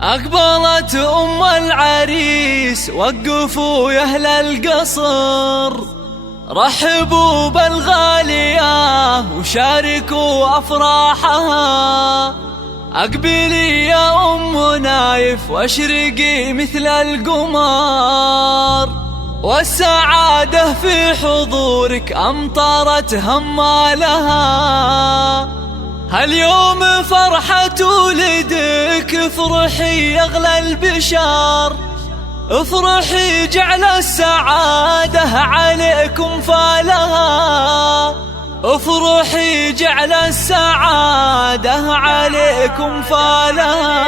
أقبلت أم العريس وقفوا يا أهل القصر، رحبوا بالغالية وشاركوا أفراحها. أقبلي يا أم نايف واشرقي مثل القمر، والسعادة في حضورك أمطرت همالها. هاليوم فرحة ولدك، افرحي يا أغلى البشر، افرحي جعل السعادة عليكم فالها، افرحي جعل السعادة عليكم فالها.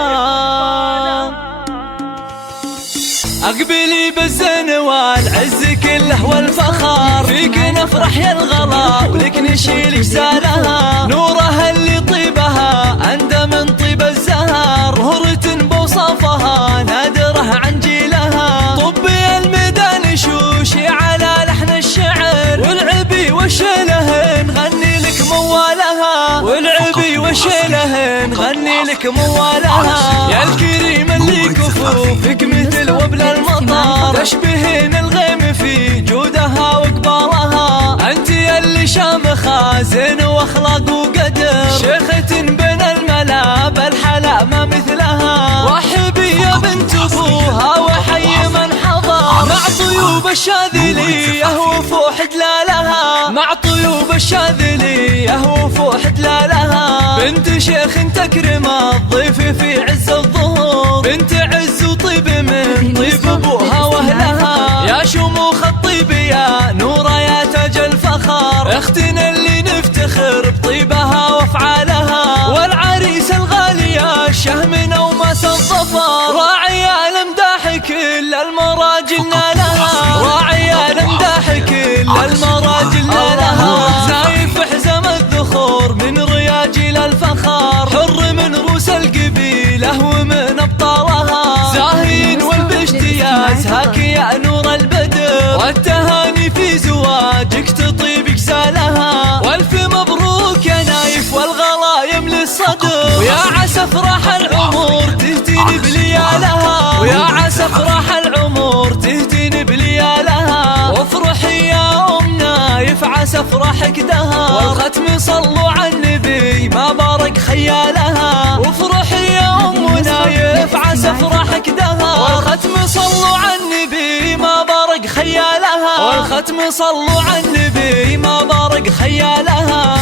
أقبلي بالزين والعز كله والفخر، فيك نفرح يا الغلا ولك نشيل جسالها. نورها اللي طيبها أندى من طيب الزهر، هرة بوصفها نادرة عن جيلها. طبي الميدان شوشي على لحن الشعر، والعبي وشيله نغني لك موالها، والعبي وشيله نغني لك موالها. يا الكريم اللي كفوفك مثل وبل المطر، تشبهين الغيم في جودها وقبالها. انت اللي شامخة زين واخلاق وقدر، شيخة بين الملا بالحلا ما مثلها. رحبي يا بنت ابوها وحي من حضر، مع طيوب الشاذلية وفوح دلالها، مع طيوب الشاذلية وفوح دلالها. بنت شيخ تكرم الضيف في عز الظهور، بنت عز وطيب من طيب ابوها واهلها. يا شموخ الطيب يا نورة يا تاج الفخر، اختنا اللي نفتخر بطيبها وافعالها. والعريس الغالي يا الشهم نومة الظفر، راعي المداح كل المراجل نالها، راعي المداح كل المراجل نالها. زايف حزم الذخور من رياجيل الفخر، حر من روس القبيله ومن ابطالها. زاهين والباشتياز هاك يا نور البدر، والتهاني في زواجك تطيب جسالها. والف مبروك يا نايف والغلا يملي الصدر، ويا عسى افراح العمر تهتني بليالها، ويا عسى افراح العمر تهتني بليالها. وافرحي يا ام نايف عسى افراحك دهر، والختم صلوا على النبي ما بارك خيالها. وافرحي يا ام نايف عسى افراحك دهر، والختم صلوا على النبي ما بارك خيالها، والختم صلوا على النبي ما بارك خيالها.